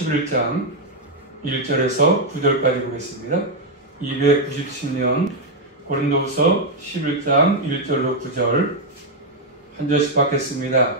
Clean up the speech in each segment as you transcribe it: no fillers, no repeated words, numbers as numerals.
11장 1절에서 9절까지 보겠습니다. 297년 고린도후서 11장 1절로 9절 한 절씩 받겠습니다.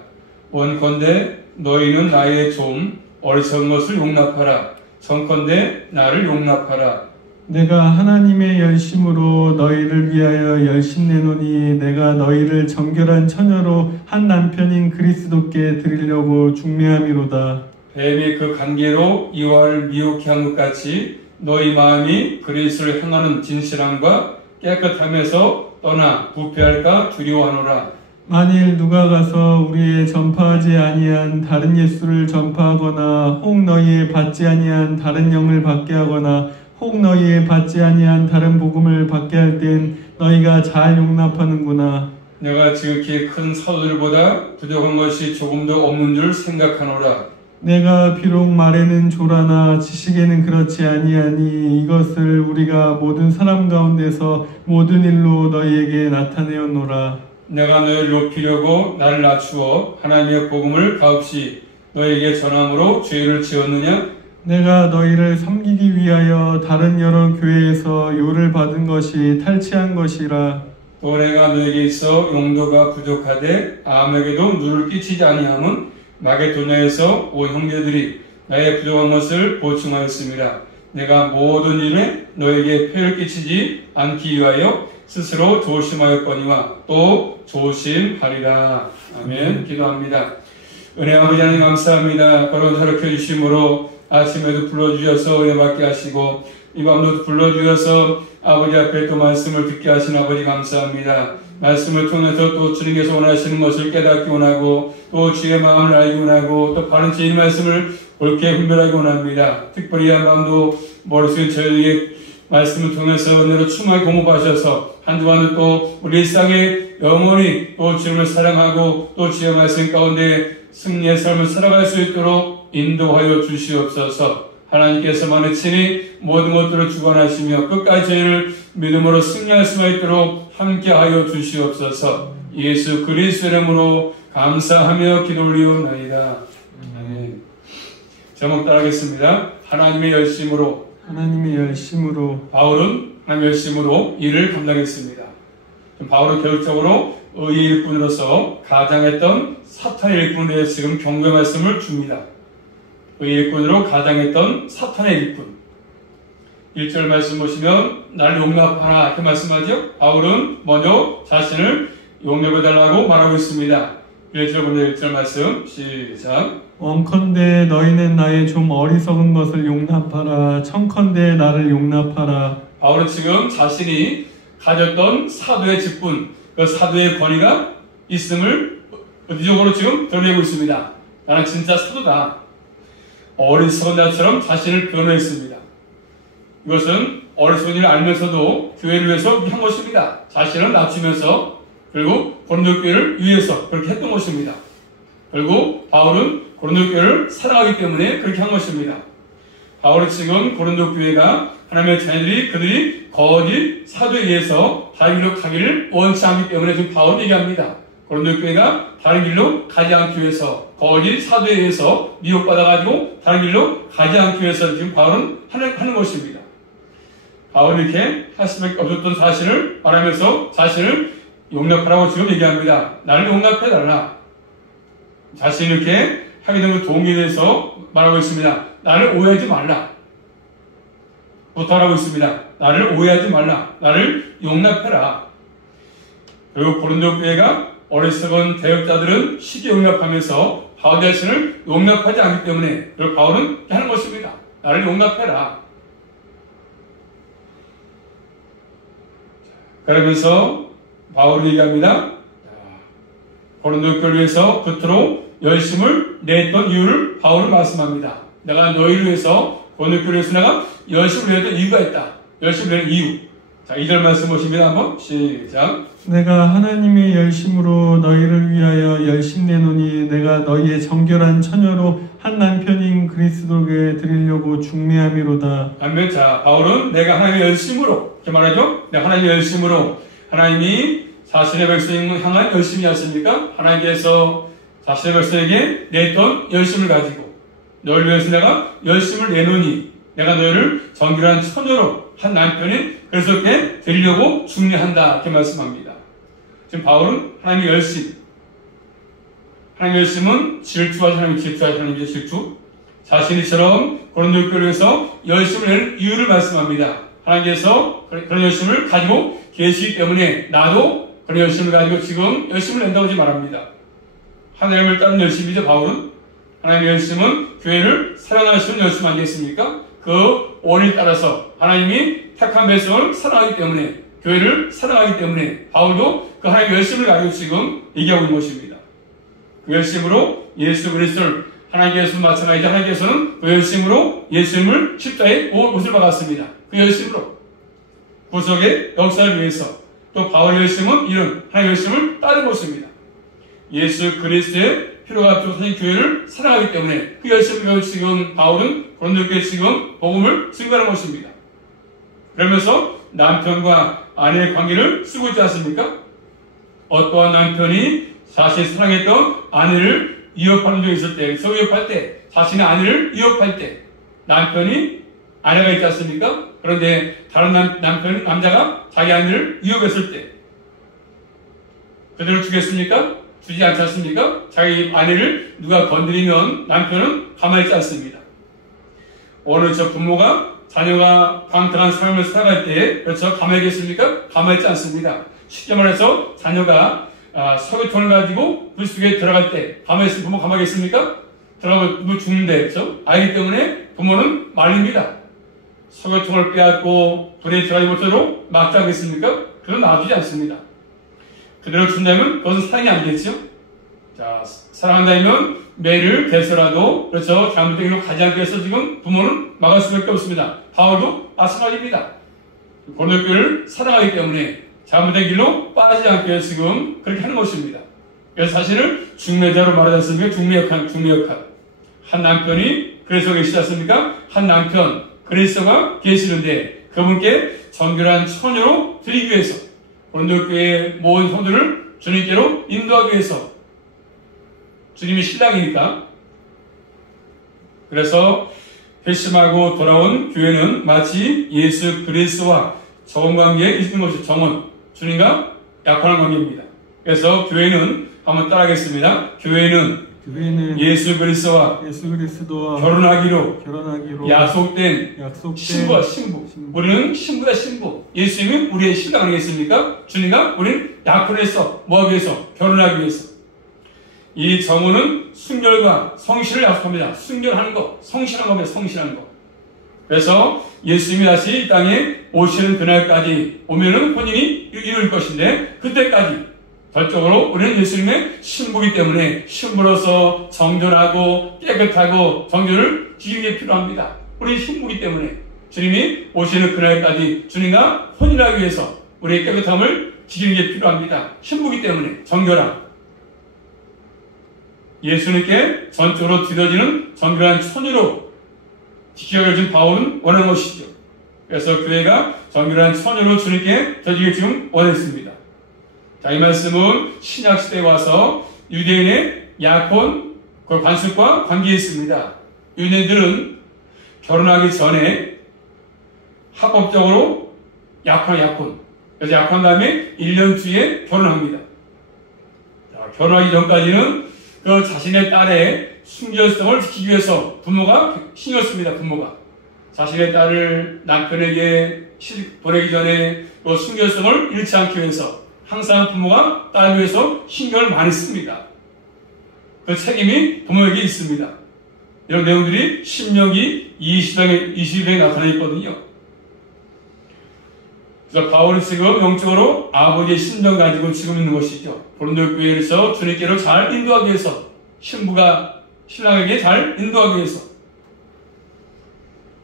원컨대 너희는 나의 좀 어리석은 것을 용납하라. 청컨대 나를 용납하라. 내가 하나님의 열심으로 너희를 위하여 열심내노니 내가 너희를 정결한 처녀로 한 남편인 그리스도께 드리려고 중매함이로다. 뱀이 그 관계로 이와를 미혹해 한 것 같이 너희 마음이 그리스도를 향하는 진실함과 깨끗함에서 떠나 부패할까 두려워하노라. 만일 누가 가서 우리의 전파하지 아니한 다른 예수를 전파하거나 혹 너희의 받지 아니한 다른 영을 받게 하거나 혹 너희의 받지 아니한 다른 복음을 받게 할 땐 너희가 잘 용납하는구나. 내가 지극히 큰 사도들보다 부족한 것이 조금도 없는 줄 생각하노라. 내가 비록 말에는 조라나 지식에는 그렇지 아니하니 이것을 우리가 모든 사람 가운데서 모든 일로 너희에게 나타내었노라. 내가 너희를 높이려고 나를 낮추어 하나님의 복음을 가없이 너희에게 전함으로 죄를 지었느냐? 내가 너희를 섬기기 위하여 다른 여러 교회에서 요를 받은 것이 탈취한 것이라. 또 내가 너희에게 있어 용도가 부족하되 아무에게도 누를 끼치지 아니함은 마게도냐에서 온 형제들이 나의 부족한 것을 보충하였습니다. 내가 모든 일에 너에게 폐를 끼치지 않기 위하여 스스로 조심하였거니와 또 조심하리라. 아멘. 기도합니다. 은혜 아버지 하나님 감사합니다. 거룩한 사역해 주심으로 아침에도 불러주셔서 은혜 받게 하시고 이 밤도 불러주셔서 아버지 앞에 또 말씀을 듣게 하신 아버지 감사합니다. 말씀을 통해서 또 주님께서 원하시는 것을 깨닫기 원하고 또 주의 마음을 알기 원하고 또 바른 진리 말씀을 옳게 분별하기 원합니다. 특별히 이 밤도 머릿속에 저희에게 말씀을 통해서 은혜로 충만히 공급하셔서 한 주간은 또 우리 일상에 영원히 또 주님을 사랑하고 또 주의 말씀 가운데 승리의 삶을 살아갈 수 있도록 인도하여 주시옵소서. 하나님께서만의 친히 모든 것들을 주관하시며 끝까지 저희를 믿음으로 승리할 수가 있도록 함께하여 주시옵소서. 예수 그리스도 이름으로 감사하며 기도 올리옵나이다. 아멘. 제목 따라하겠습니다. 하나님의 열심으로 바울은 하나님의 열심으로 일을 감당했습니다. 바울은 결국적으로 의의 일꾼으로서 가장했던 사탄의 일꾼에 대해서 지금 경고의 말씀을 줍니다. 의의 일꾼으로 가장했던 사탄의 일꾼. 1절 말씀 보시면 나를 용납하라 이렇게 말씀하죠. 바울은 먼저 자신을 용납해달라고 말하고 있습니다. 1절 말씀 시작. 원컨대 너희는 나의 좀 어리석은 것을 용납하라. 청컨대 나를 용납하라. 바울은 지금 자신이 가졌던 사도의 직분, 그 사도의 권위가 있음을 의지적으로 지금 드러내고 있습니다. 나는 진짜 사도다. 어리석은 자처럼 자신을 변호했습니다. 이것은 어리석은 일을 알면서도 교회를 위해서 한 것입니다. 자신을 낮추면서 결국 고린도 교회를 위해서 그렇게 했던 것입니다. 결국 바울은 고린도 교회를 사랑하기 때문에 그렇게 한 것입니다. 바울은 지금 고린도 교회가 하나님의 자녀들이 그들이 거짓 사도에 의해서 다른 길로 가기를 원치 않기 때문에 지금 바울은 얘기합니다. 고린도 교회가 다른 길로 가지 않기 위해서 거짓 사도에 의해서 미혹받아가지고 다른 길로 가지 않기 위해서 지금 바울은 하는 것입니다. 바울은 이렇게 할 수밖에 없었던 사실을 말하면서 자신을 용납하라고 지금 얘기합니다. 나를 용납해달라. 자신이 이렇게 하게 된 동기에 대해서 말하고 있습니다. 나를 오해하지 말라. 부탁하고 있습니다. 나를 오해하지 말라. 나를 용납해라. 그리고 고린도 교회가 어리석은 대역자들은 쉽게 용납하면서 바울 자신을 용납하지 않기 때문에 그걸 바울은 이렇게 하는 것입니다. 나를 용납해라. 그러면서 바울이 얘기합니다. 고린도 교회를 위해서 그토록 열심을 냈던 이유를 바울은 말씀합니다. 내가 너희를 위해서 고린도 교회를 위해서 내가 열심을 냈던 이유가 있다. 열심을 내는 이유. 자, 2절 말씀 보십니다. 한번 시작. 내가 하나님의 열심으로 너희를 위하여 열심내노니 내가 너희의 정결한 처녀로 한 남편인 그리스도께 드리려고 중매함이로다. 아멘. 자, 바울은 내가 하나님의 열심으로 이렇게 말하죠. 내가 하나님의 열심으로 하나님이 자신의 백성을 향한 열심이 었습니까? 하나님께서 자신의 백성에게 냈던 열심을 가지고 너를 위해서 내가 열심을 내노니 내가 너희를 정결한 처녀로 한 남편인 그리스도께 드리려고 중요한다. 이렇게 말씀합니다. 지금 바울은 하나님의 열심, 하나님의 열심은 질투하지 하나님의 질투하지 하나님의 질투, 자신이처럼 고린도 교회에서 열심을 내는 이유를 말씀합니다. 하나님께서 그런 열심을 가지고 계시기 때문에 나도 그런 열심을 가지고 지금 열심을 낸다고 하지 말합니다. 하나님을 따른 열심이죠. 바울은 하나님의 열심은 교회를 사랑하시는 열심 아니겠습니까? 그 원리에 따라서 하나님이 택한 백성을 사랑하기 때문에, 교회를 사랑하기 때문에 바울도 그 하나님의 열심을 가지고 지금 얘기하고 있는 것입니다. 그 열심으로 예수 그리스도를, 하나님께서는 마찬가지죠. 하나님께서는 그 열심으로 예수님을 십자가에 못을 박았습니다. 그 열심으로 구속의 역사를 위해서, 또 바울의 열심은 이런 하나님의 열심을 따른 것입니다. 예수 그리스도의 피로가 쏟아진 교회를 사랑하기 때문에 그 열심을 지금 바울은 고린도교회에 지금 복음을 증거하는 것입니다. 그러면서 남편과 아내의 관계를 쓰고 있지 않습니까? 어떠한 남편이 자신이 사랑했던 아내를 위협하는 적이 있을 때, 위협할 때, 자신의 아내를 위협할 때, 남편이 아내가 있지 않습니까? 그런데 다른 남자가 자기 아내를 위협했을 때, 그대로 주겠습니까? 주지 않지 않습니까? 자기 아내를 누가 건드리면 남편은 가만히 있지 않습니다. 오늘 저 부모가 자녀가 방탕한 삶을 살아갈 때, 그렇죠? 가만히 있겠습니까? 가만히 있지 않습니다. 쉽게 말해서 자녀가 석유통을 가지고 불 속에 들어갈 때 가만히 있으면 부모 가만히 있습니까? 들어가면 죽는데, 그렇죠? 아이기 때문에 부모는 말립니다. 석유통을 빼앗고 불에 들어가지 못하도록 막지 않겠습니까? 그건 놔두지 않습니다. 그대로 준다면 그것은 사랑이 아니겠죠? 자, 사랑한다면 매를 대서라도, 그렇죠? 잘못된 길로 가지 않기 위해서 지금 부모는 막을 수밖에 없습니다. 바울도 마찬가지입니다. 고린도교회를 사랑하기 때문에 잘못된 길로 빠지지 않기 위해서 지금 그렇게 하는 것입니다. 그래서 사실은 중매자로 말하지 않습니까? 중매 역할. 한 남편이 그리스도 계시지 않습니까? 한 남편, 그리스도가 계시는데 그분께 정결한 처녀로 드리기 위해서, 고린도교회의 모든 성도를 주님께로 인도하기 위해서, 주님이 신랑이니까. 그래서 회심하고 돌아온 교회는 마치 예수 그리스도와 정관계에 있는 것이, 정원, 주님과 약혼한 관계입니다. 그래서 교회는, 한번 따라하겠습니다. 교회는 예수 그리스도와 결혼하기로 약속된 신부와 신부. 우리는 신부야 신부. 예수님은 우리의 신랑 아니겠습니까? 주님과 우리는 약혼해서 뭐하기 위해서? 결혼하기 위해서. 이 정혼은 순결과 성실을 약속합니다. 순결하는 거, 성실한 겁니다. 성실한 거. 그래서 예수님이 다시 이 땅에 오시는 그날까지 오면은 혼인이 이룰 것인데, 그때까지 결정으로 우리는 예수님의 신부이기 때문에 신부로서 정결하고 깨끗하고 정결을 지키는 게 필요합니다. 우리 신부이기 때문에 주님이 오시는 그날까지 주님과 혼인하기 위해서 우리의 깨끗함을 지키는 게 필요합니다. 신부이기 때문에 정결함. 예수님께 전적으로 드려지는 정결한 처녀로 지켜야 지금 바울은 원하는 것이죠. 그래서 교회가 정결한 처녀로 주님께 드려지길 지금 원했습니다. 자, 이 말씀은 신약시대에 와서 유대인의 약혼, 그 관습과 관계에 있습니다. 유대인들은 결혼하기 전에 합법적으로 약혼. 그래서 약혼 다음에 1년 뒤에 결혼합니다. 자, 결혼하기 전까지는 그 자신의 딸의 순결성을 지키기 위해서 부모가 신경 씁니다. 부모가 자신의 딸을 남편에게 보내기 전에 그 순결성을 잃지 않기 위해서 항상 부모가 딸을 위해서 신경을 많이 씁니다. 그 책임이 부모에게 있습니다. 이런 내용들이 신명기 20장에 나타나 있거든요. 그래서 바울은 지금 영적으로 아버지의 심정 가지고 지금 있는 것이죠. 고린도 교회에서 주님께로 잘 인도하기 위해서, 신부가 신랑에게 잘 인도하기 위해서,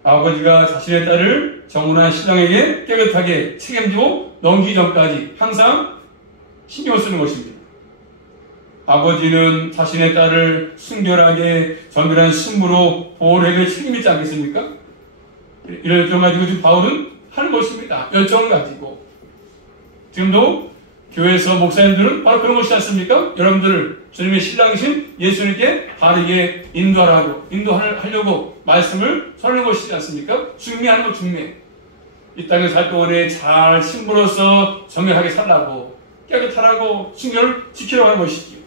아버지가 자신의 딸을 정혼한 신랑에게 깨끗하게 책임지고 넘기기 전까지 항상 신경을 쓰는 것입니다. 아버지는 자신의 딸을 순결하게 정결한 신부로 보호를 해야 책임있지 않겠습니까? 이런 열정 가지고 지금 바울은 하는 것입니다. 열정을 가지고. 지금도 교회에서 목사님들은 바로 그런 것이지 않습니까? 여러분들을 주님의 신랑이신 예수님께 바르게 인도하려고 말씀을 전하는 것이지 않습니까? 중매하는 것, 중매. 이 땅에 살 동안에 잘 신부로서 정결하게 살라고, 깨끗하라고 순결을 지키려고 하는 것이지요.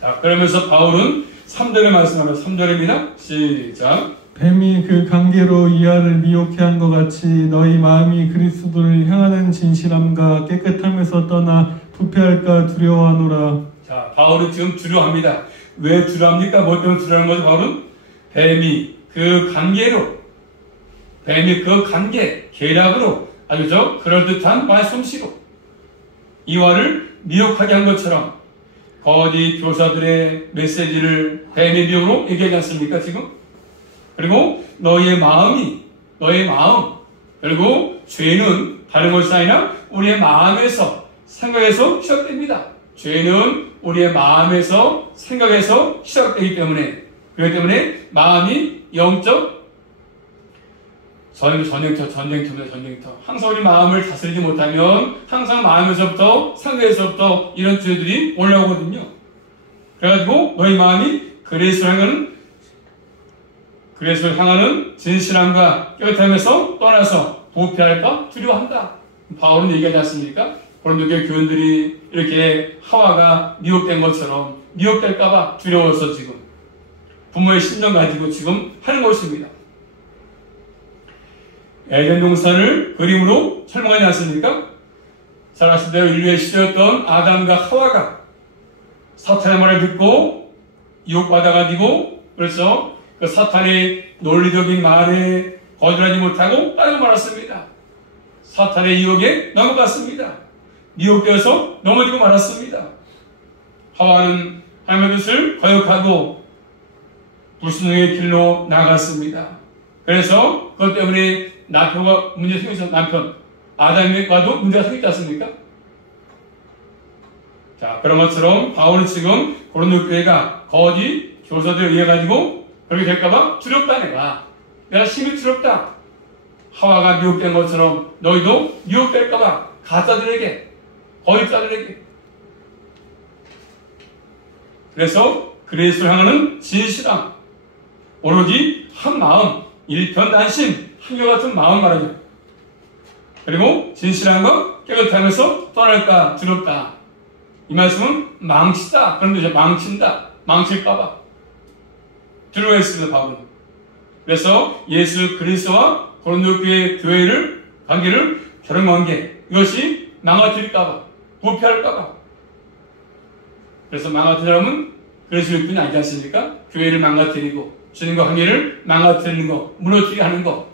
자, 그러면서 바울은 3절에 말씀하면 3절입니다. 시작. 뱀이 그 관계로 이하를 미혹해 한 것 같이 너희 마음이 그리스도를 향하는 진실함과 깨끗함에서 떠나 부패할까 두려워하노라. 자, 바울은 지금 두려워합니다. 왜 두려워합니까? 뭐 때문에 두려워하는 거죠? 바울은 뱀이 그 관계, 계략으로 아주 그럴듯한 말솜씨로 이와를 미혹하게 한 것처럼 거짓 교사들의 메시지를 뱀의 미혹으로 얘기하지 않습니까? 지금? 그리고 너의 마음, 그리고 죄는 다른 것이 아니라 우리의 마음에서, 생각에서 시작됩니다. 죄는 우리의 마음에서, 생각에서 시작되기 때문에, 그렇기 때문에 마음이 영적 전쟁터입니다. 항상 우리 마음을 다스리지 못하면 항상 마음에서부터, 생각에서부터 이런 죄들이 올라오거든요. 그래가지고 너희 마음이 그리스도를 향하는 진실함과 깨끗함에서 떠나서 부패할까 두려워한다. 바울은 얘기하지 않습니까? 고린도 교회 교인들이 이렇게 하와가 미혹된 것처럼 미혹될까봐 두려워서 지금 부모의 심정 가지고 지금 하는 것입니다. 에덴 동산을 그림으로 설명하지 않습니까? 잘 아시는 대로 인류의 시초였던 아담과 하와가 사탄의 말을 듣고 유혹받아가지고 그래서 그 사탄의 논리적인 말에 거절하지 못하고 따르고 말았습니다. 사탄의 유혹에 넘어갔습니다. 미혹되어서 넘어지고 말았습니다. 하와는 하나님의 뜻을 거역하고 불순종의 길로 나갔습니다. 그래서 그것 때문에 남편과 문제가 생겼죠. 아담과도 문제가 생겼지 않습니까? 자, 그런 것처럼 바울은 지금 고린도 교회가 거짓 교사들에 의해 가지고 그렇게 될까봐 두렵다. 내가 심히 두렵다. 하와가 미혹된 것처럼 너희도 미혹될까봐 가짜들에게, 거짓자들에게. 그래서 그리스도를 향하는 진실함, 오로지 한 마음, 일편단심, 한결같은 마음 말하죠. 그리고 진실함과 깨끗함에서 떠날까 두렵다. 이 말씀은 망치다 그런 뜻이죠. 망친다, 망칠까봐 두려워했습니다. 바울은. 그래서 예수 그리스도와 고린도 교회의 관계를 결혼관계, 이것이 망가뜨릴까봐, 부패할까봐. 그래서 망가뜨린 사람은 그리스도의 뿐이 아니지 않습니까? 교회를 망가뜨리고 주님과 관계를 망가뜨리는 거, 무너뜨리게 하는 거.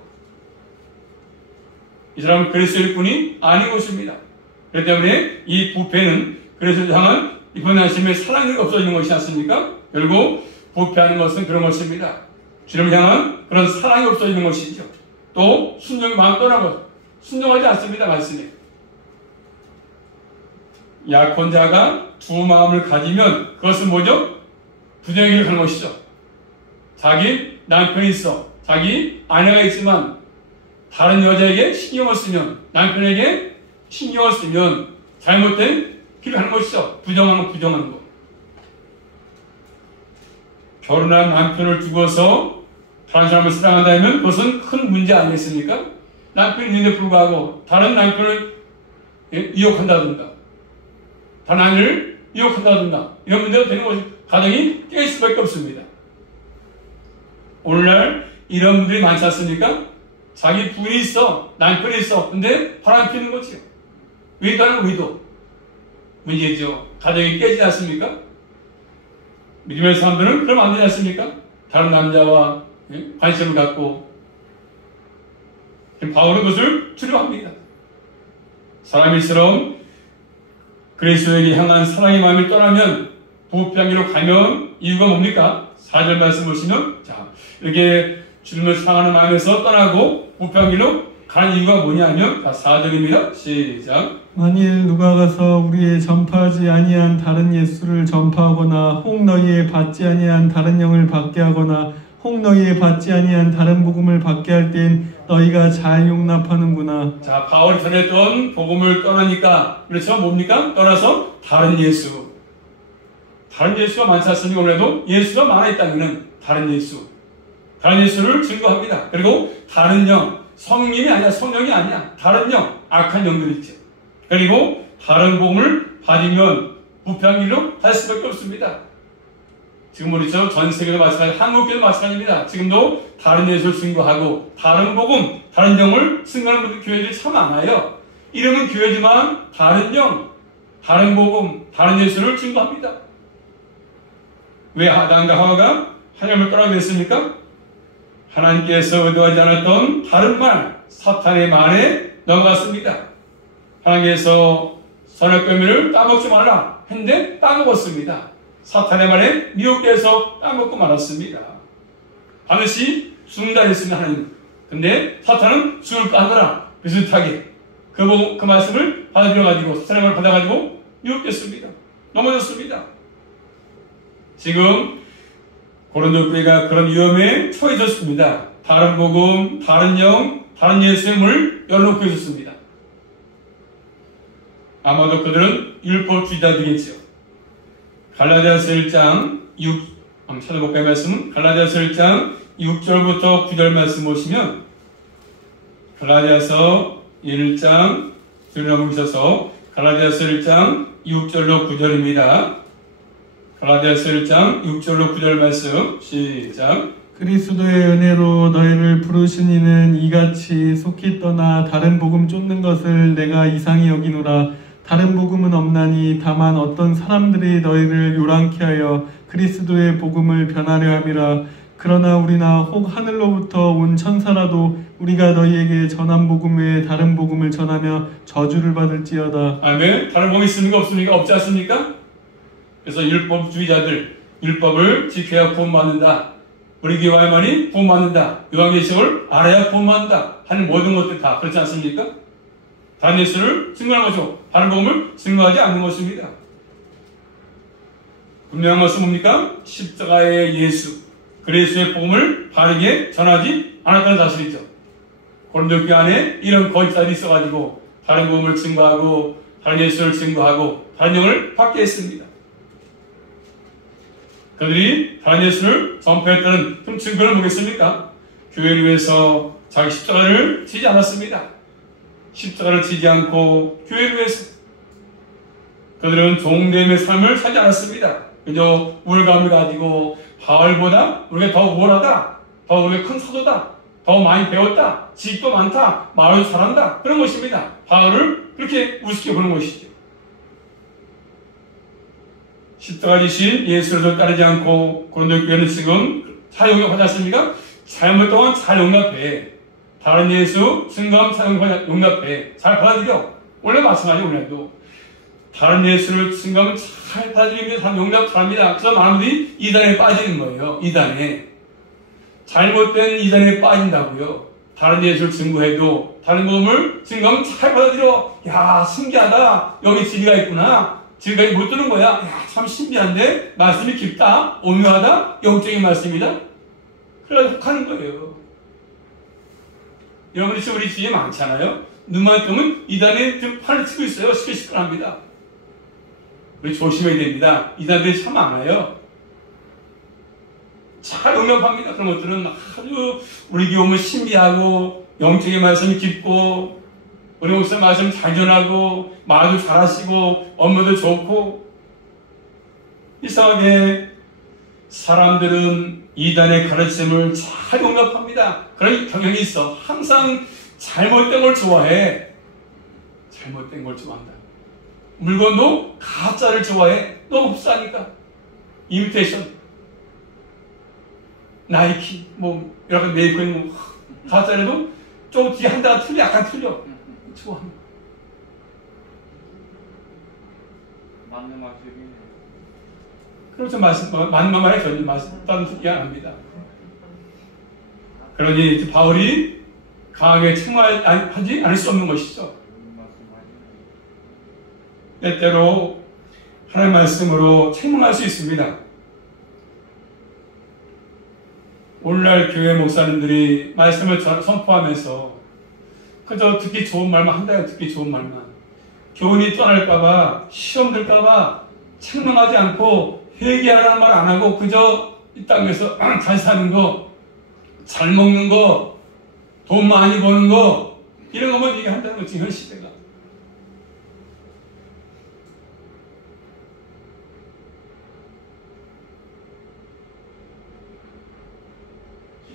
이 사람은 그리스도의 뿐이 아닌 것입니다. 그렇기 때문에 이 부패는 그리스도를 향한 이분하심의 사랑이 없어지는 것이지 않습니까? 결국 부패하는 것은 그런 것입니다. 주님을 향한 그런 사랑이 없어지는 것이죠. 또 순종이 마음 떠난 것, 순종하지 않습니다. 말씀에. 약혼자가 두 마음을 가지면 그것은 뭐죠? 부정의 길을 가는 것이죠. 자기 남편이 있어, 자기 아내가 있지만 다른 여자에게 신경을 쓰면, 남편에게 신경을 쓰면 잘못된 길을 가는 것이죠. 부정한 거. 결혼한 남편을 두고서 다른 사람을 사랑한다면 그것은 큰 문제 아니겠습니까? 남편이 있는데 불구하고 다른 남편을 유혹한다든가, 다른 아내를 유혹한다든가, 이런 문제가 되는 것이 가정이 깨질 수밖에 없습니다. 오늘날 이런 분들이 많지 않습니까? 자기 부인이 있어, 남편이 있어, 근데 바람 피는 거지요. 의도하는 의도. 문제죠. 가정이 깨지지 않습니까? 믿음의 사람들은 그러면 안 되지 않습니까? 다른 남자와 관심을 갖고. 바울은 그것을 두려워합니다. 사람일수록 그리스도에게 향한 사랑의 마음을 떠나면, 부패하기로 가면 이유가 뭡니까? 4절 말씀 보시면, 자, 이렇게 주님을 사랑하는 마음에서 떠나고 부패하기로 가는 이유가 뭐냐면, 자, 4절입니다. 시작. 만일 누가 가서 우리의 전파하지 아니한 다른 예수를 전파하거나 혹 너희의 받지 아니한 다른 영을 받게 하거나 혹 너희의 받지 아니한 다른 복음을 받게 할 땐 너희가 잘 용납하는구나. 자, 바울이 전했던 복음을 떠나니까, 그렇죠? 뭡니까? 떠나서 다른 예수. 다른 예수가 많지 않습니까? 오늘도 예수가 많아 있다면 다른 예수. 다른 예수를 증거합니다. 그리고 다른 영, 성님이 아니야, 성령이 아니야. 다른 영, 악한 영들이 있죠. 그리고 다른 복음을 받으면 부패한 길로 갈 수밖에 없습니다. 지금 우리처럼 전 세계도 마찬가지, 한국교도 마찬가지입니다. 지금도 다른 예수를 증거하고 다른 복음, 다른 영을 증거하는 분들 교회들이 참 많아요. 이름은 교회지만 다른 영, 다른 복음, 다른 예수를 증거합니다. 왜 아담과 하와가 하나님을 떠나게 됐습니까? 하나님께서 의도하지 않았던 다른 말, 사탄의 말에 넘어갔습니다. 하나님께서 선악 과일을 따먹지 말라 했는데 따먹었습니다. 사탄의 말에 미혹돼서 따먹고 말았습니다. 반드시 죽는다 했습니다. 하나님. 근데 사탄은 죽을 까느라 비슷하게 그 말씀을 받아들여가지고 사탄의 말을 받아가지고 미혹됐습니다. 넘어졌습니다. 지금 고린도 교회가 그런 위험에 처해졌습니다. 다른 복음, 다른 영, 다른 예수의 문을 열어놓고 있었습니다. 아마도 그들은 율법주의자들이겠죠. 갈라디아서 1장 6, 한번 찾아볼까요? 말씀은 갈라디아서 1장 6절부터 9절 말씀 보시면 갈라디아서 1장 들어보셔서 갈라디아서 1장 6절로 9절입니다. 갈라디아서 1장 6절로 9절 말씀 시작. 그리스도의 은혜로 너희를 부르신 이는 이같이 속히 떠나 다른 복음 쫓는 것을 내가 이상히 여기노라. 다른 복음은 없나니 다만 어떤 사람들이 너희를 요란케 하여 그리스도의 복음을 변하려 함이라. 그러나 우리나 혹 하늘로부터 온 천사라도 우리가 너희에게 전한 복음 외에 다른 복음을 전하며 저주를 받을지어다. 아멘. 다른 복음이 있습니까? 없습니까? 없지 않습니까? 그래서 율법주의자들, 율법을 지켜야 구원받는다. 우리 교회만이 구원받는다. 요한계시록을 알아야 구원받는다. 하는 모든 것들 다 그렇지 않습니까? 다른 예수를 증거하는 거죠. 다른 복음을 증거하지 않는 것입니다. 분명한 것은 뭡니까? 십자가의 예수, 그리스도의 복음을 바르게 전하지 않았다는 사실이죠. 고린도 교회 안에 이런 거짓자들이 있어가지고 다른 복음을 증거하고 다른 예수를 증거하고 다른 영을 받게 했습니다. 그들이 다른 예수를 전파했다는 그 증거는 뭐겠습니까? 교회를 위해서 자기 십자가를 지지 않았습니다. 십자가를 지지 않고 교회를 위해서 그들은 종됨의 삶을 살지 않았습니다. 그저 우월감을 가지고 바울보다 우리가 더 우월하다, 더 우리가 큰 사도다, 더 많이 배웠다, 지식도 많다, 말을 잘한다, 그런 것입니다. 바울을 그렇게 우습게 보는 것이죠. 십자가 지신 예수를 따르지 않고 고린도 교회는 지금 잘 용납하지 않습니까? 잘못동안 잘 용납해. 다른 예수 증거함 잘 용납해. 잘 받아들여. 원래 마찬가지 오늘도 다른 예수를 증거하면 잘 받아들이면 사람 용납 잘합니다. 그래서 많은 분들이 이단에 빠지는 거예요. 이단에. 잘못된 이단에 빠진다고요. 다른 예수를 증거해도 다른 복음을 증거하면 잘 받아들여. 야, 신기하다. 여기 진리가 있구나. 지금까지 못 들은 거야. 야, 참 신비한데? 말씀이 깊다? 오묘하다? 영적인 말씀이다? 그래서 혹하는 거예요. 여러분이 지금 우리 주위에 많잖아요? 눈만 뜨면 이단에 좀 팔을 치고 있어요. 시끌시끌합니다. 우리 조심해야 됩니다. 이단들이 참 많아요. 잘 용납합니다. 그런 것들은 아주 우리 교회 오면 신비하고 영적인 말씀이 깊고 우리 목사 말씀 잘 전하고 말도 잘하시고 업무도 좋고 이상하게 사람들은 이단의 가르침을 잘 용납합니다. 그런 경향이 있어. 항상 잘못된 걸 좋아해. 잘못된 걸 좋아한다. 물건도 가짜를 좋아해. 너무 흡사하니까. 이미테이션. 나이키, 뭐 여러 가지 메이커인 뭐 가짜라도 좀 뒤에 한 대가 틀려, 약간 틀려. 좋아합니다. 맞는 말씀이네. 그렇죠. 맞는 말에 전혀 맞다는 소리 안 합니다. 그러니 바울이 강하게 책망하지 않을 수 없는 것이죠. 때때로 하나님의 말씀으로 책망할 수 있습니다. 오늘날 교회 목사님들이 말씀을 선포하면서 그저 듣기 좋은 말만 한다요. 듣기 좋은 말만. 교훈이 떠날까봐, 시험 들까봐 책망하지 않고 회개하라는 말 안 하고 그저 이 땅에서 잘 사는 거, 잘 먹는 거, 돈 많이 버는 거 이런 것만 얘기한다는 거지. 현 시대가.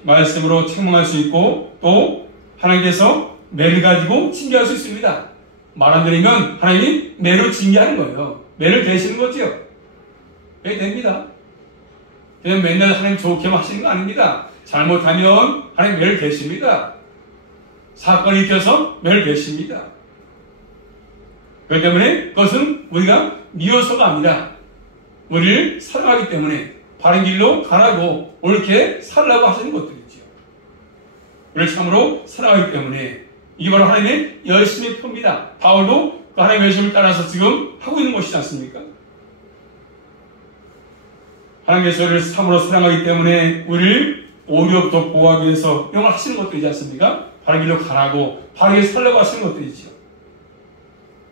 말씀으로 책망할 수 있고 또 하나님께서 매를 가지고 징계할 수 있습니다. 말 안 들으면 하나님이 매로 징계하는 거예요. 매를 대시는 거지요. 매 됩니다. 그냥 맨날 하나님 좋게만 하시는 거 아닙니다. 잘못하면 하나님 매를 대십니다. 사건이 있어서 매를 대십니다. 그렇기 때문에 그것은 우리가 미워서가 아니라 우리를 사랑하기 때문에 바른 길로 가라고 옳게 살라고 하시는 것들이죠. 우리를 참으로 사랑하기 때문에 이게 바로 하나님의 열심의 표입니다. 바울도 그 하나님의 열심을 따라서 지금 하고 있는 것이지 않습니까? 하나님께서 우리를 참으로 사랑하기 때문에 우리를 오류부터 보호하기 위해서 이런 걸 하시는 것들이지 않습니까? 바른 길로 가라고 바르게 살라고 하시는 것들이죠.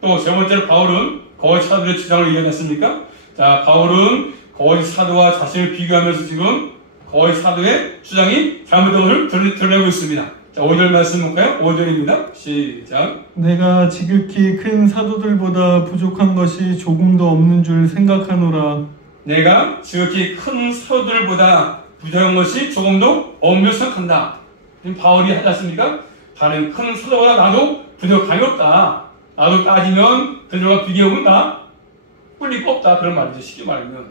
또 세 번째로 바울은 거짓 사도의 주장을 이겨냈습니까? 자, 바울은 거짓 사도와 자신을 비교하면서 지금 거짓 사도의 주장이 잘못된 것을 드러내고 있습니다. 자, 5절 말씀 볼까요? 5절입니다. 시작. 내가 지극히 큰 사도들보다 부족한 것이 조금도 없는 줄 생각하노라. 내가 지극히 큰 사도들보다 부족한 것이 조금도 없는 줄 생각한다. 바울이 하지 않습니까? 다른 큰 사도보다 나도 부족함이 없다. 나도 따지면 그들과 비교하면 나 뿔릴 거 없다. 그런 말이죠. 쉽게 말하면.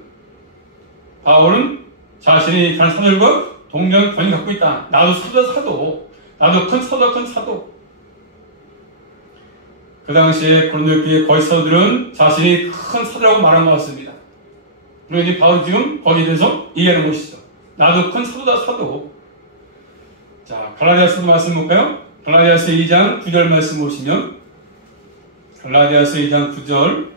바울은 자신이 다른 사도들과 동등한 권위를 갖고 있다. 나도 사도다 사도. 나도 큰 사도다 큰 사도. 그 당시에 고린도 교회 거짓 사도들은 자신이 큰 사도라고 말한 것 같습니다. 그리고 이제 바울이 지금 거기에 대해서 이해하는 것이죠. 나도 큰 사도다 사도. 자, 갈라디아서 말씀 볼까요? 갈라디아서 2장 9절 말씀 보시면 갈라디아서 2장 9절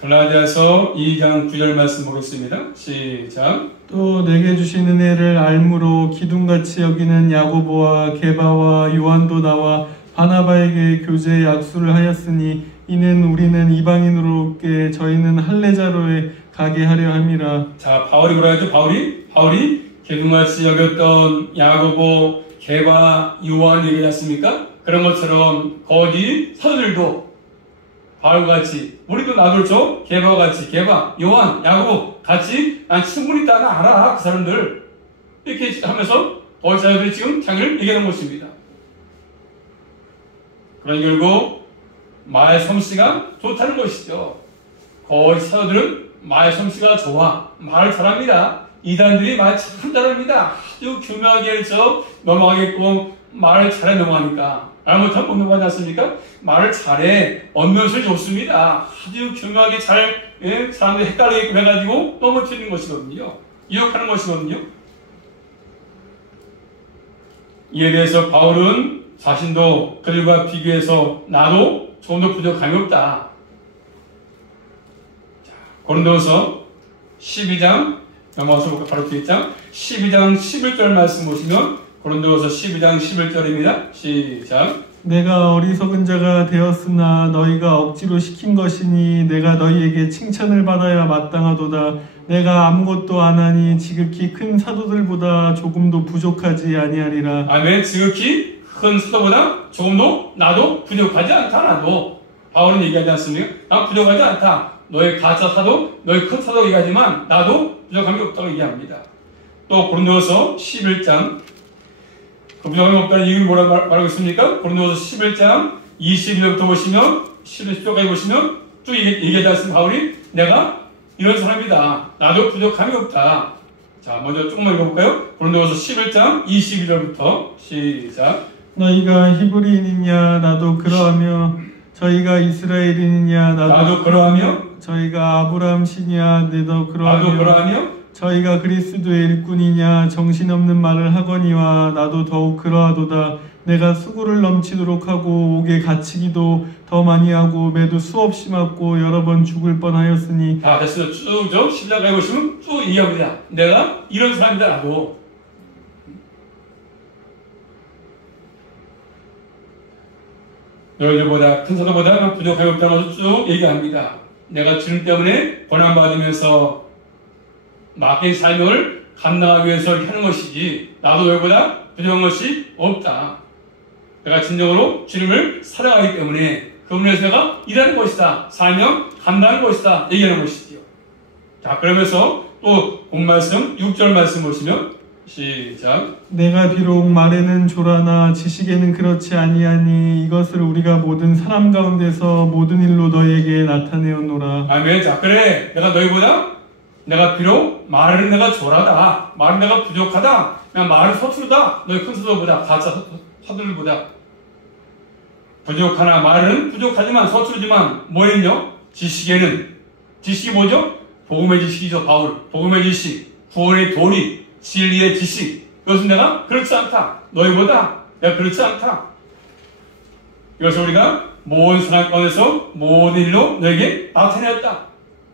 갈라디아서 2장 9절 말씀 보겠습니다. 시작. 또 내게 주신 은혜를 알므로 기둥같이 여기는 야고보와 게바와 요한도 나와 바나바에게 교제의 약수를 하였으니 이는 우리는 이방인으로께 저희는 할례자로에 가게 하려 함이라. 자, 바울이 뭐라 했죠? 바울이 기둥같이 여겼던 야고보, 게바, 요한 얘기했습니까? 그런 것처럼 거짓 사도들도 바울같이 우리도 나돌죠? 게바같이 게바, 요한, 야고보 같이 난 친분이 있다 나 알아 그 사람들 이렇게 하면서 거짓 사도들이 지금 자기를 얘기하는 것입니다. 그런 결국 말 솜씨가 좋다는 것이죠. 거짓 사도들은 말 솜씨가 좋아. 말을 잘합니다. 이단들이 말 참 잘합니다. 아주 교묘하게 넘어가겠고 말을 잘해 넘어가니까 말 못하면 못 넘어가지 않습니까? 말을 잘해. 언변술이 좋습니다. 아주 교묘하게 잘 사람들이 헷갈리게끔 해가지고 넘어뜨리는 것이거든요. 유혹하는 것이거든요. 이에 대해서 바울은 자신도 그들과 비교해서 나도 조금도 부족함이 없다. 고린도서 12장 넘어가서 볼까? 바로 뒤에 장 12장 11절 말씀 보시면 고린도서 12장 11절입니다. 시작. 내가 어리석은 자가 되었으나 너희가 억지로 시킨 것이니 내가 너희에게 칭찬을 받아야 마땅하도다. 내가 아무것도 안 하니 지극히 큰 사도들보다 조금도 부족하지 아니하리라. 아멘. 지극히 큰 사도보다 조금도 나도 부족하지 않다. 나도 바울은 얘기하지 않습니까? 난 부족하지 않다. 너의 가짜 사도, 너의 큰 사도 얘기하지만 나도 부족함이 없다고 얘기합니다. 또 고린도서 11장 그 부족함이 없다는 이유를 뭐라고 말하고 있습니까? 고린도서 11장 21절부터 보시면 11절까지 보시면 쭉 얘기하지 않습니까? 바울이 내가 이런 사람이다. 나도 부족함이 없다. 자, 먼저 조금만 읽어볼까요? 고린도서 11장 22절부터 시작. 너희가 히브리인이냐 나도 그러하며 저희가 이스라엘인이냐 나도 그러하며 저희가 아브라함 씨냐 너도 그러하며 나도 그러하며 저희가 그리스도의 일꾼이냐 정신없는 말을 하거니와 나도 더욱 그러하도다. 내가 수고를 넘치도록 하고 옥에 갇히기도 더 많이 하고 매도 수없이 맞고 여러 번 죽을 뻔하였으니. 됐어요. 쭉 십자가에 보시면 쭉 얘기합니다. 내가 이런 사람이다 나도. 너희들보다 큰 사도보다 부족하게 없다면서 쭉 얘기합니다. 내가 주님 때문에 고난받으면서 맡긴 삶을 감당하기 위해서 이렇게 하는 것이지 나도 너희보다 부족한 것이 없다. 내가 진정으로 주님을 사랑하기 때문에 그분에서 내가 일하는 것이다. 사명 감당하는 것이다. 얘기하는 것이지요. 자, 그러면서 또 본 말씀 6절 말씀 보시면 시작. 내가 비록 말에는 조라나 지식에는 그렇지 아니하니 이것을 우리가 모든 사람 가운데서 모든 일로 너에게 나타내었노라. 아멘. 자, 그래. 내가 비록 말은 내가 조라다. 말은 내가 부족하다. 그냥 말은 서투르다. 너희 큰 사도보다 가짜 사도들보다 부족하나 말은 부족하지만 서투르지만 뭐였냐? 지식이 뭐죠? 복음의 지식이죠. 바울. 복음의 지식, 구원의 도리, 진리의 지식. 이것은 내가 그렇지 않다. 너희보다 내가 그렇지 않다. 이것을 우리가 모든 사람 가운데서 모든 일로 너에게 나타내었다.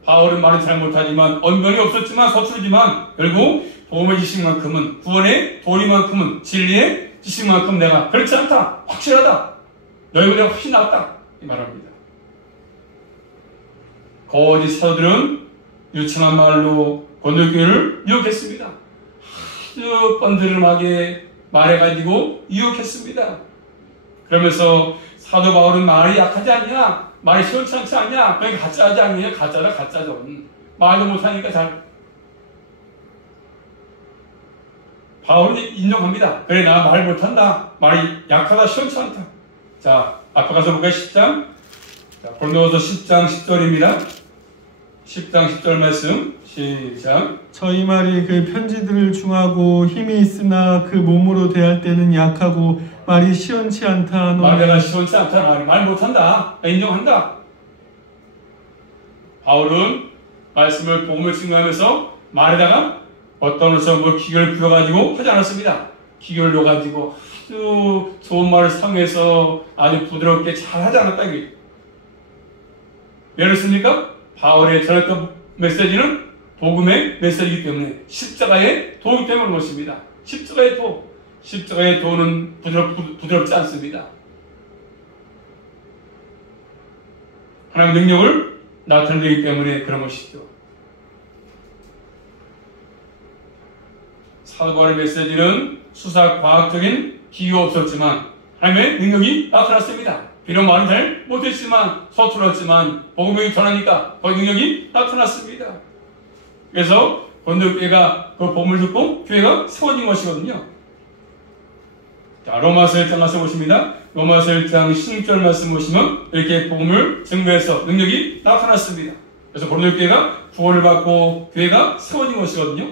바울은 말은 잘 못하지만 언변이 없었지만 서투르지만 결국 복음의 지식만큼은 구원의 도리만큼은 진리의 지식만큼 내가 그렇지 않다. 확실하다. 너희보다 훨씬 낫다. 이 말합니다. 거짓 사도들은 유창한 말로 건널교회를 유혹했습니다. 아주 뻔드름하게 말해가지고 유혹했습니다. 그러면서 사도 바울은 말이 약하지 않냐? 말이 시원찮지 않냐? 그러니까 가짜하지 않냐? 가짜라 가짜죠. 말도 못하니까 잘. 바울은 인정합니다. 그래 나 말 못한다. 말이 약하다 시원찮다. 자, 앞에 가서 볼까요? 10장. 자, 고린도후서 10장 10절입니다. 10장 10절 말씀 시작. 저희 말이 그 편지들을 중하고 힘이 있으나 그 몸으로 대할 때는 약하고 말이 시원치 않다. 말내가 시원치 않다. 말 못한다. 인정한다. 바울은 말씀을 복음을 증거하면서 말에다가 어떤 것을 기교를 부여가지고 하지 않았습니다. 기교를 넣어가지고 아주 좋은 말을 사용해서 아주 부드럽게 잘 하지 않았다. 왜 그렇습니까? 바울의 전했던 메시지는 복음의 메시지이기 때문에 십자가의 도이기 때문에 그런 것입니다. 십자가의 도는 부드럽지 않습니다. 하나님의 능력을 나타내기 때문에 그런 것이죠. 사도 바울의 메시지는 수사 과학적인 기교가 없었지만 하나님의 능력이 나타났습니다. 비록 말은 잘 못했지만 서툴었지만 복음이 전하니까 그 능력이 나타났습니다. 그래서 건도교회가 그 복음을 듣고 교회가 세워진 것이거든요. 자, 로마서 1장 가서 보십니다. 로마서 1장 16절 말씀 보시면 이렇게 복음을 증거해서 능력이 나타났습니다. 그래서 건도교회가 구원을 받고 교회가 세워진 것이거든요.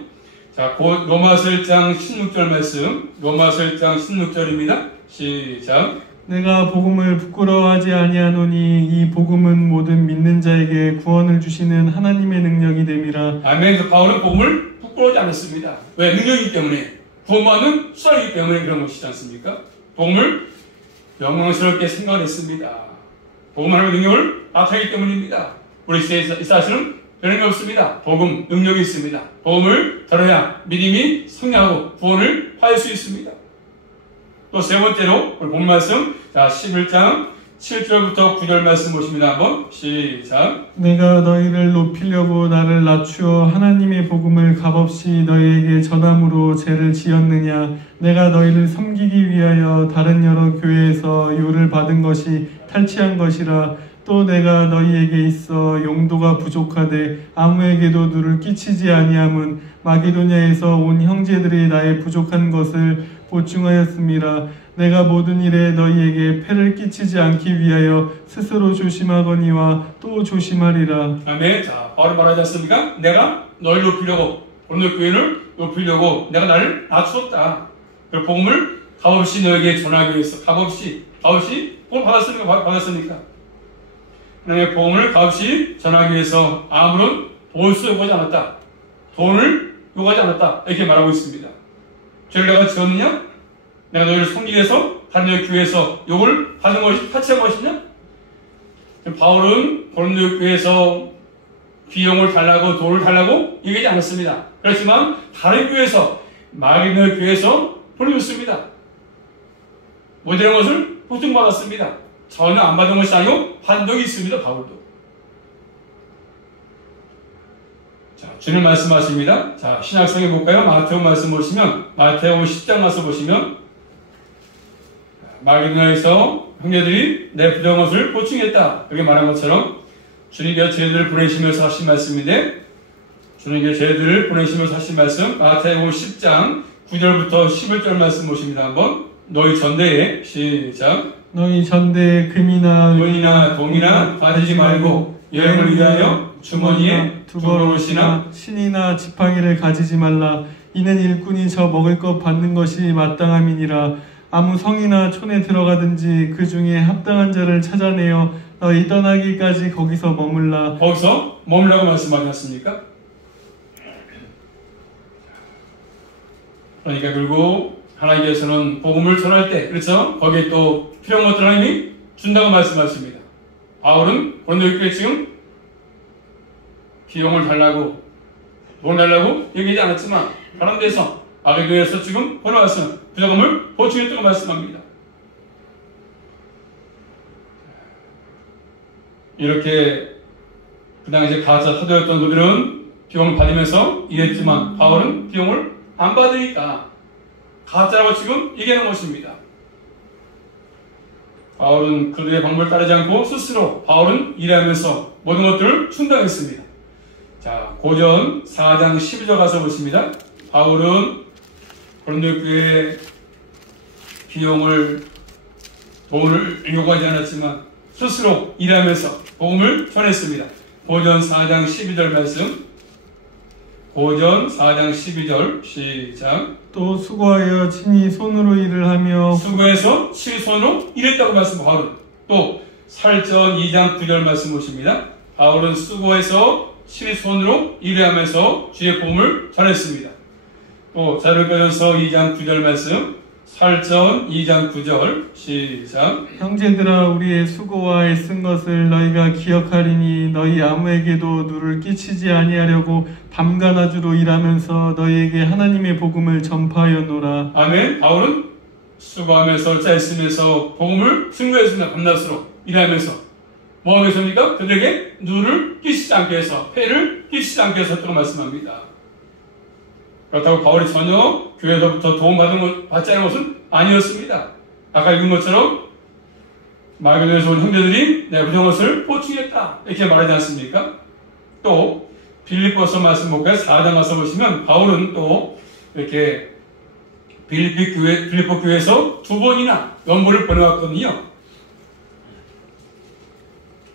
자, 곧 로마서 1장 16절 말씀, 로마서 1장 16절입니다. 시작. 내가 복음을 부끄러워하지 아니하노니 이 복음은 모든 믿는 자에게 구원을 주시는 하나님의 능력이 됨이라. 아멘. 바울은 복음을 부끄러워하지 않았습니다. 왜? 능력이기 때문에. 구원받는 수단이기 때문에 그런 것이지 않습니까? 복음을 영광스럽게 생각을 했습니다. 복음 하나님의 능력을 나타내기 때문입니다. 우리 이사야서는 변함이 없습니다. 복음 능력이 있습니다. 복음을 들어야 믿음이 성장하고 구원을 받을 수 있습니다. 또 세 번째로 우리 본 말씀, 자 11장 7절부터 9절 말씀 보십니다. 한번 시작. 내가 너희를 높이려고 나를 낮추어 하나님의 복음을 값없이 너희에게 전함으로 죄를 지었느냐. 내가 너희를 섬기기 위하여 다른 여러 교회에서 요를 받은 것이 탈취한 것이라. 또 내가 너희에게 있어 용도가 부족하되 아무에게도 누를 끼치지 아니함은 마게도냐에서 온 형제들이 나의 부족한 것을 보충하였음이라. 내가 모든 일에 너희에게 폐를 끼치지 않기 위하여 스스로 조심하거니와 또 조심하리라. 아멘. 자, 바로 말하지 않습니까? 내가 너희를 높이려고, 오늘 교회를 높이려고 내가 나를 낮추었다. 그 복음을 값없이 너에게 전하기 위해서 값없이 복음을 받았으니까 하나님의 복음을 값없이 전하기 위해서 아무런 돈수 요구하지 않았다. 돈을 요구하지 않았다. 이렇게 말하고 있습니다. 죄를 내가 지었느냐? 내가 너희를 섬기기 위해서 다른 교회에서 욕을 받은 것이 타치한 것이냐? 바울은 고린도 교회에서 비용을 달라고 돈을 달라고 얘기하지 않았습니다. 그렇지만 다른 교회에서 마게도냐 교회에서 돈을 줬습니다. 모든 것을 보증받았습니다. 전혀 안 받은 것이 아니고 받은 적이 있습니다. 바울도. 자, 주님 말씀하십니다. 자, 신약성에 볼까요? 마태복음 말씀 보시면 마태복음 10장 가서 보시면 마게도냐에서 형제들이 내 부정한 것을 보충했다. 이렇게 말한 것처럼 주님께서 저희들을 보내시면서 하신 말씀인데, 주님께서 저희들을 보내시면서 하신 말씀 마태복음 10장 9절부터 11절 말씀 보십니다. 한번 너희 전대에 시작. 너희 전대에 금이나 은이나 동이나 가지지 말고 여행을 위하여 주머니에 두버릇이나 신이나 지팡이를 가지지 말라. 이는 일꾼이 저 먹을 것 받는 것이 마땅함이니라. 아무 성이나 촌에 들어가든지 그 중에 합당한 자를 찾아내어 너희 떠나기까지 거기서 머물라. 거기서 머물라고 말씀하지 않습니까? 그러니까 결국 하나님께서는 복음을 전할 때, 그렇죠? 거기에 또 필요한 것들 하나님이 준다고 말씀하십니다. 바울은 고린도 교회에 지금 비용을 달라고, 돈 달라고 얘기하지 않았지만 다른 데서 마게도냐에서 지금 보내왔으면 부자금을 보충했다고 말씀합니다. 이렇게 그 당시에 가짜 사도였던 그들은 비용을 받으면서 이랬지만 바울은 비용을 안 받으니까 가짜라고 지금 얘기하는 것입니다. 바울은 그들의 방법을 따르지 않고 스스로 바울은 일하면서 모든 것들을 충당했습니다. 자, 고전 4장 12절 가서 보십니다. 바울은 고린도 교회에 비용을, 돈을 요구하지 않았지만 스스로 일하면서 복음을 전했습니다. 고전 4장 12절 말씀. 고전 4장 12절 시작. 또 수고하여 친히 손으로 일을 하며 수고해서 친히 손으로 일했다고 말씀하고 바울은 또 살전 2장 9절 말씀 보십니다. 바울은 수고해서 친히 손으로 일하면서 주의 복음을 전했습니다. 또 자료교전서 2장 9절 말씀, 살전 2장 9절 시작. 형제들아 우리의 수고와 애쓴 것을 너희가 기억하리니 너희 아무에게도 누를 끼치지 아니하려고 밤과 낮으로 일하면서 너희에게 하나님의 복음을 전파하였노라. 아멘. 바울은 수고하면서 애쓰면서 복음을 증거했습니다. 밤낮으로 일하면서 뭐 하겠습니까? 그들에게 누를 끼치지 않게 해서, 폐를 끼치지 않게 해서 했다고 말씀합니다. 그렇다고 바울이 전혀 교회에서부터 도움받은 받지 않은 것은 아니었습니다. 아까 읽은 것처럼 마게도냐에서 온 형제들이 내 부정한 것을 보충했다 이렇게 말하지 않습니까? 또 빌립보서 말씀 볼까요? 4장 가서 보시면 바울은 또 이렇게 빌립보 교회에서 2번이나 연보를 보내왔거든요.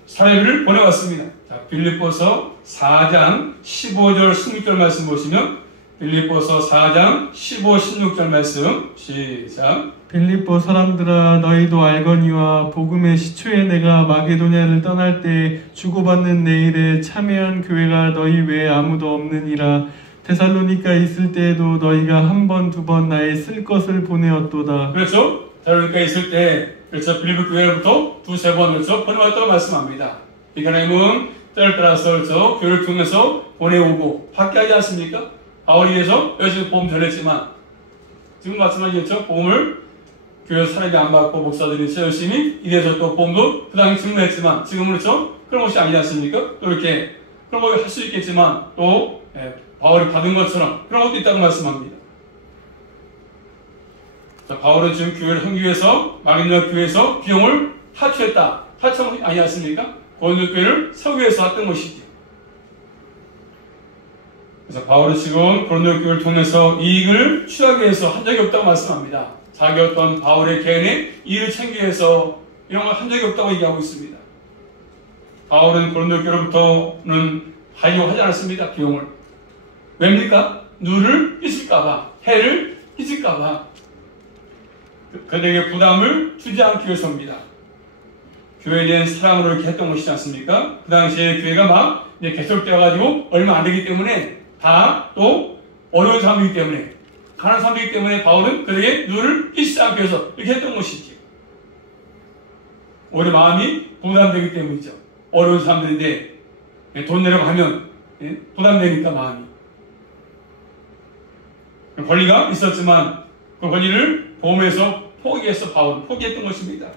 사례비를 보내왔습니다. 자, 빌립보서 4장 15절 16절 말씀 보시면 빌립보서 4장 15, 16절 말씀 시작. 빌립보 사람들아 너희도 알거니와 복음의 시초에 내가 마게도냐를 떠날 때 주고받는 내 일에 참여한 교회가 너희 외에 아무도 없느니라. 데살로니가 있을 때에도 너희가 한 번, 두 번 나의 쓸 것을 보내었도다. 그렇죠? 데살로니가 있을 때 그렇죠? 빌립보 교회로부터 두세 번 그렇죠? 보내왔다고 말씀합니다. 이 하나님은 때를 따라서 그렇죠? 교회를 통해서 보내오고 받게 하지 않습니까? 바울이 위해서 열심히 복음 전했지만 지금 말씀하셨죠? 복음을 교회에서 사례비 안 받고 목사들이 열심히 일해서 또 복음도 그 당시 증명했지만 지금은 그렇죠? 그런 것이 아니지 않습니까? 또 이렇게 그런 걸 할 수 있겠지만 또 바울이 받은 것처럼 그런 것도 있다고 말씀합니다. 자, 바울은 지금 교회를 섬기위해서 마게도냐 교회에서 비용을 하취했다. 하취한 것이 아니지 않습니까? 고린도 교회를 세우기 위해서 했던 것이죠. 그래서 바울은 지금 고린도 교회를 통해서 이익을 취하기 위해서 한 적이 없다고 말씀합니다. 자기 어떤 바울의 개인의 이익을 챙기기 위해서 이런 걸 한 적이 없다고 얘기하고 있습니다. 바울은 고린도 교회로부터는 하려고 하지 않았습니다. 비용을. 왜입니까? 누를 끼칠까봐, 해를 끼칠까봐 그들에게 부담을 주지 않기 위해서입니다. 교회에 대한 사랑으로 이렇게 했던 것이지 않습니까? 그 당시에 교회가 막 개설되어가지고 얼마 안 되기 때문에 다 또 어려운 상황이기 때문에 가난한 사람이기 때문에 바울은 그에게 눈을 잊지 않기 위해서 이렇게 했던 것이지. 오히려 마음이 부담되기 때문이죠. 어려운 사람들인데 돈 내려고 하면 부담되니까 마음이. 권리가 있었지만 그 권리를 보험에서 포기해서 바울은 포기했던 것입니다.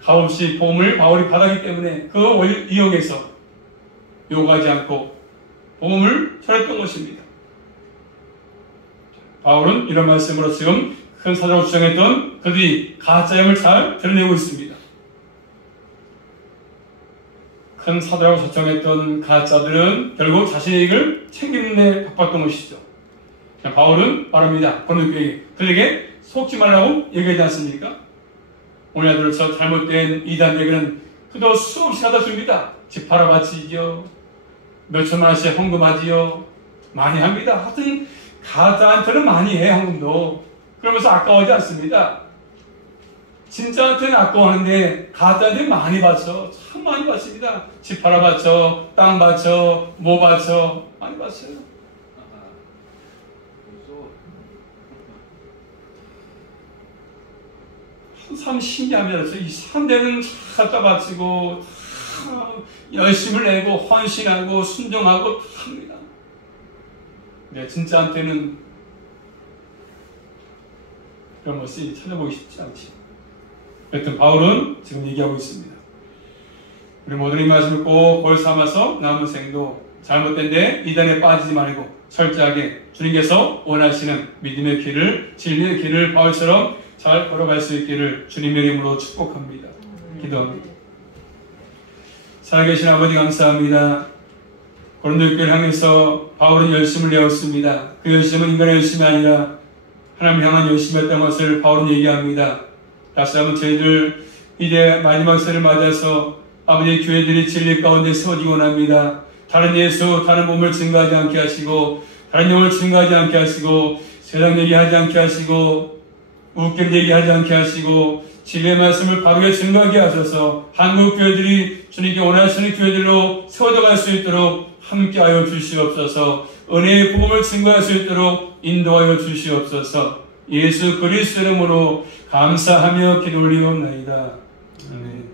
값없이 보험을 바울이 받았기 때문에 그 원리를 이용해서 요구하지 않고 보험을 철했던 것입니다. 바울은 이런 말씀으로 지금 큰 사자로 주장했던 그들이 가짜임을 잘 드러내고 있습니다. 큰 사자라고 주장했던 가짜들은 결국 자신의 이익을 챙기는 데 바빴던 것이죠. 바울은 말합니다. 그들에게 속지 말라고 얘기하지 않습니까? 오늘날들 저 잘못된 이단에게는 그도 수없이 갖다 줍니다. 집 팔아바치죠. 몇천만 원씩 헌금하지요. 많이 합니다. 하여튼 가짜한테는 많이 해, 헌금도. 그러면서 아까워하지 않습니다. 진짜한테는 아까워하는데 가짜한테 많이 바쳐. 참 많이 바칩니다. 집 팔아바쳐, 땅 바쳐, 뭐 바쳐. 많이 바쳐요. 참 신기합니다. 이 사람들은 갖다 바치고 열심을 내고 헌신하고 순종하고 합니다. 네, 진짜한테는 그런 모습이 찾아보기 쉽지 않지. 여튼 바울은 지금 얘기하고 있습니다. 우리 모든 이 말씀을 꼭 볼 삼아서 남은 생도 잘못된 데 이단에 빠지지 말고 철저하게 주님께서 원하시는 믿음의 길을, 진리의 길을 바울처럼 잘 걸어갈 수 있기를 주님의 이름으로 축복합니다. 기도합니다. 살아계신 아버지 감사합니다. 고린도 교회를 향해서 바울은 열심을 내었습니다. 그 열심은 인간의 열심이 아니라 하나님 향한 열심이었던 것을 바울은 얘기합니다. 다시 한번 저희들 이제 마지막 세를 맞아서 아버지의 교회들이 진리 가운데 세워지기 원합니다. 다른 예수, 다른 몸을 증거하지 않게 하시고 다른 영을 증거하지 않게 하시고 세상 얘기하지 않게 하시고 웃기는 얘기하지 않게 하시고 진리의 말씀을 바르게 증거하게 하셔서 한국 교회들이 주님께 원하시는 교회들로 세워져 갈 수 있도록 함께하여 주시옵소서. 은혜의 복음을 증거할 수 있도록 인도하여 주시옵소서. 예수 그리스도 이름으로 감사하며 기도 올리옵나이다. 아멘.